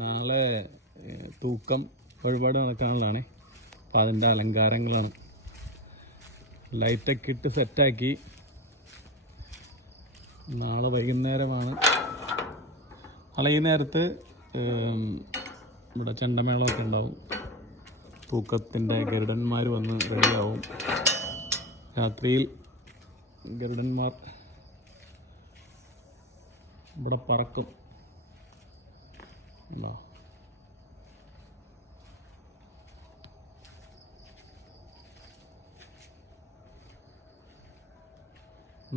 നാളെ തൂക്കം വഴിപാട് നടക്കാനുള്ളതാണ്. അപ്പം അതിൻ്റെ അലങ്കാരങ്ങളാണ്. ലൈറ്റൊക്കെ ഇട്ട് സെറ്റാക്കി. നാളെ വൈകുന്നേരമാണ്. നാളെ ഈ നേരത്ത് ഇവിടെ ചെണ്ടമേളമൊക്കെ ഉണ്ടാവും. തൂക്കത്തിൻ്റെ ഗരുഡന്മാർ വന്ന് റെഡിയാവും. രാത്രിയിൽ ഗരുഡന്മാർ ഇവിടെ പറക്കും. ഉണ്ടോ?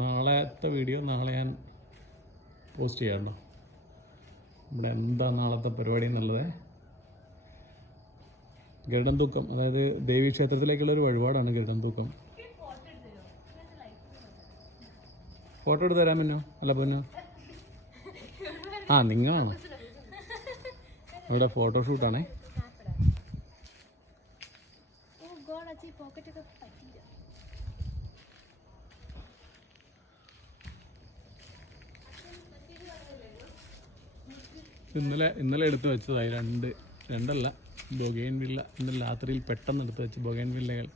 നാളത്തെ വീഡിയോ നാളെ ഞാൻ പോസ്റ്റ് ചെയ്യാറുണ്ടോ? ഇവിടെ എന്താ നാളത്തെ പരിപാടി എന്നുള്ളത്. ഗരുഡൻ തൂക്കം, അതായത് ദേവീ ക്ഷേത്രത്തിലേക്കുള്ള ഒരു വഴിപാടാണ് ഗരുഡൻ തൂക്കം. ഫോട്ടോ എടുത്ത് തരാൻ പറ്റോ? അല്ല പൊന്നോ, ആ നിങ്ങളാണോ? ഇവിടെ ഫോട്ടോഷൂട്ടാണേ. ഇന്നലെ എടുത്തു വെച്ചതായി രണ്ടല്ല ബൊഗൈൻ വില്ല. ഇന്നലെ രാത്രിയിൽ പെട്ടെന്ന് എടുത്ത് വെച്ച് ബൊഗൈൻ വില്ലകൾ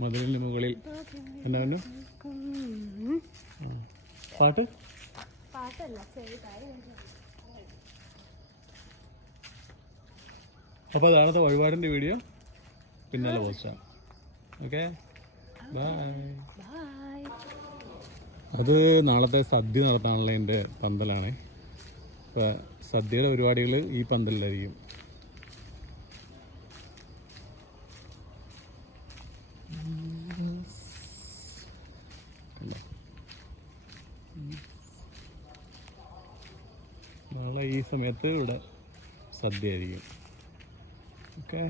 മധുരലിന് മുകളിൽ. എന്നാ പറഞ്ഞു പാട്ട്? അപ്പോൾ അതാണത്തെ വഴിപാടിൻ്റെ വീഡിയോ പിന്നാലെ പോസ്റ്റാണ്. Okay, bye. അത് നാളത്തെ സദ്യ നടത്താനുള്ള എൻ്റെ പന്തലാണ്. ഇപ്പം സദ്യയുടെ പരിപാടികൾ ഈ പന്തലിലായിരിക്കും. നാളെ ഈ സമയത്ത് ഇവിടെ സദ്യ ആയിരിക്കും. ഓക്കെ.